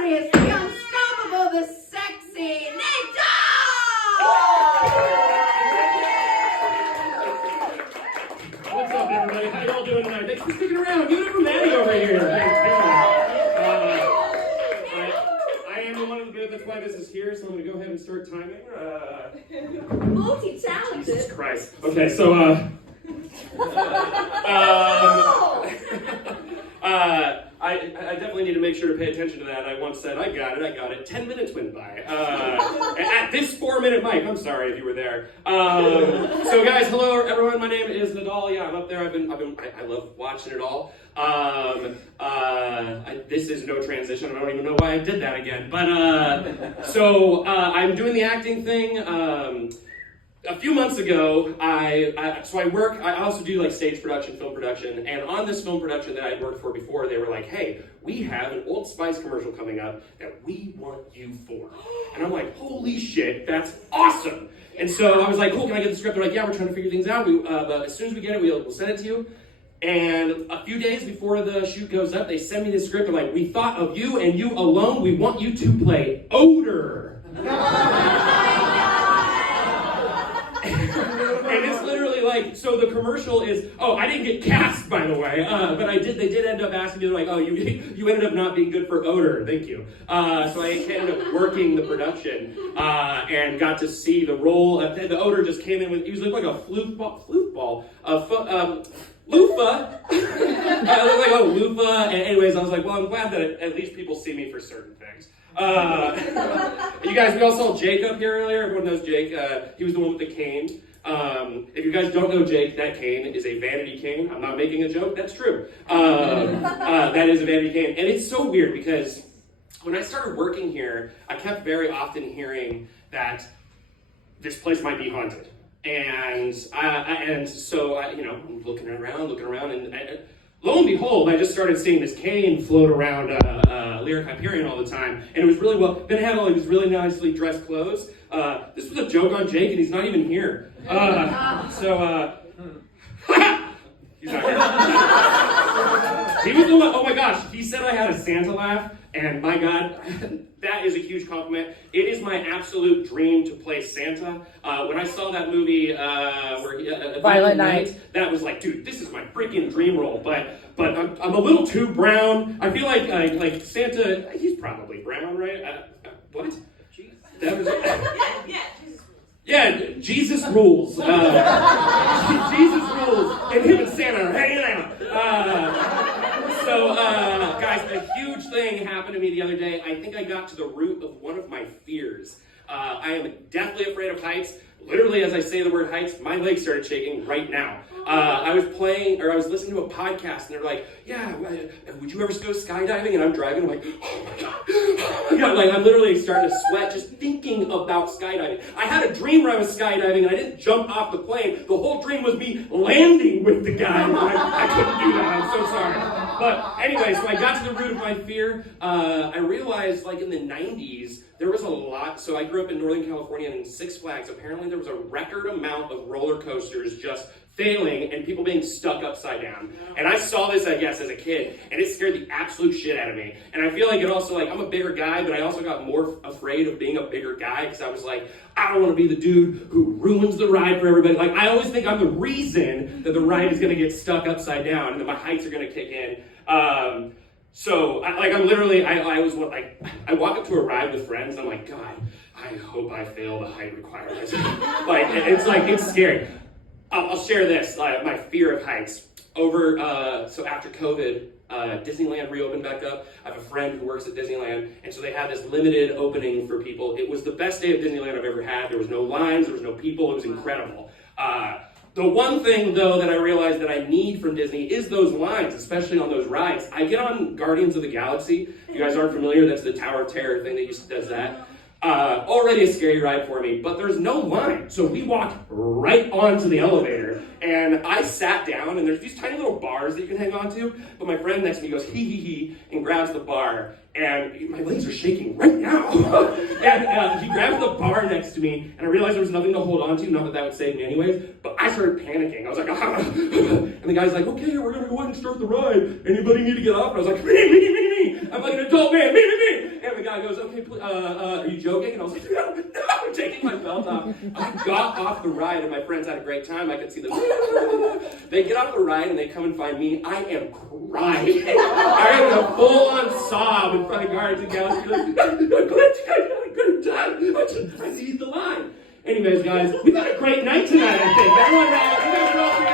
glorious, the unstoppable, the sexy Nidal! What's up, everybody? How y'all doing tonight? Thanks for sticking around. Give it up for Maddie over here. I am the one in the booth. That's why this is here. So I'm going to go ahead and start timing. Multi-talented. Jesus Christ. Okay, so I definitely need to make sure to pay attention to that. I once said, I got it. 10 minutes went by. At this 4-minute mic, I'm sorry if you were there. So guys, hello everyone. My name is Nidal. Yeah, I'm up there. I love watching it all. This is no transition. I don't even know why I did that again. But so I'm doing the acting thing. A few months ago, I also do like stage production, film production, and on this film production that I worked for before, they were like, hey, we have an Old Spice commercial coming up that we want you for. And I'm like, holy shit, that's awesome. And so I was like, cool, can I get the script? They're like, yeah, we're trying to figure things out. But as soon as we get it, we'll send it to you. And a few days before the shoot goes up, they send me the script. They're like, we thought of you and you alone. We want you to play Odor. And it's literally like, so the commercial is, I didn't get cast, by the way, but they did end up asking me, like, you ended up not being good for Odor, thank you. So I ended up working the production, and got to see the role. The Odor just came in with, he was like a flute ball, loofah. I looked like a loofah, and anyways, I was like, well, I'm glad that at least people see me for certain things. You guys, we all saw Jake up here earlier. Everyone knows Jake. He was the one with the cane. If you guys don't know Jake, that cane is a vanity cane. I'm not making a joke, that's true. That is a vanity cane. And it's so weird because when I started working here, I kept very often hearing that this place might be haunted. And so I'm looking around, and lo and behold, I just started seeing this cane float around Lyric Hyperion all the time, and it was really well. Then it had all these really nicely dressed clothes. This was a joke on Jake, and he's not even here. He's not here. He was the one. Oh my gosh, he said I had a Santa laugh, and my God, that is a huge compliment. It is my absolute dream to play Santa. When I saw that movie, Violent Night, that was like, dude, this is my freaking dream role. But I'm a little too brown. I feel like Santa. He's probably brown, right? What? Jesus. That was Yeah. Yeah, Jesus rules. Jesus rules, and him and Santa are hanging out. So, guys, a huge thing happened to me the other day. I think I got to the root of one of my fears. I am deathly afraid of heights. Literally, as I say the word heights, my legs started shaking right now. I was listening to a podcast, and they're like, yeah, would you ever go skydiving? And I'm driving, I'm like, oh my God. Like, I'm literally starting to sweat just thinking about skydiving. I had a dream where I was skydiving, and I didn't jump off the plane. The whole dream was me landing with the guy. I couldn't do that, I'm so sorry. But anyway, so I got to the root of my fear. I realized, like, in the 90s, there was a lot. So I grew up in Northern California, and in Six Flags, apparently there was a record amount of roller coasters just failing and people being stuck upside down. And I saw this, I guess, as a kid, and it scared the absolute shit out of me. And I feel like it also, like, I'm a bigger guy, but I also got more afraid of being a bigger guy because I was like, I don't want to be the dude who ruins the ride for everybody. Like, I always think I'm the reason that the ride is going to get stuck upside down and that my heights are going to kick in. So, I walk up to a ride with friends, and I'm like, God, I hope I fail the height requirements. It's scary. I'll share this, my fear of heights. So after COVID, Disneyland reopened back up. I have a friend who works at Disneyland, and so they had this limited opening for people. It was the best day of Disneyland I've ever had. There was no lines, there was no people, it was incredible. The one thing, though, that I realized that I need from Disney is those lines, especially on those rides. I get on Guardians of the Galaxy. If you guys aren't familiar, that's the Tower of Terror thing that does that. Already a scary ride for me, but there's no line. So we walked right onto the elevator, and I sat down, and there's these tiny little bars that you can hang on to, but my friend next to me goes, hee, and grabs the bar, and my legs are shaking right now. And he grabbed the bar next to me, and I realized there was nothing to hold on to, not that would save me anyways, but I started panicking. I was like, and the guy's like, okay, we're gonna go ahead and start the ride. Anybody need to get off? And I was like, me. me. I'm like an adult man, me. And the guy goes, okay, are you joking? And I was like, no, I'm taking my belt off. I got off the ride, and my friends had a great time. I could see them. They get off the ride, and they come and find me. I am crying. I am a full-on sob in front of guards and gals. I'm glad you guys had a good time. I need the line. Anyways, guys, we've had a great night tonight, I think. Everyone, you guys are all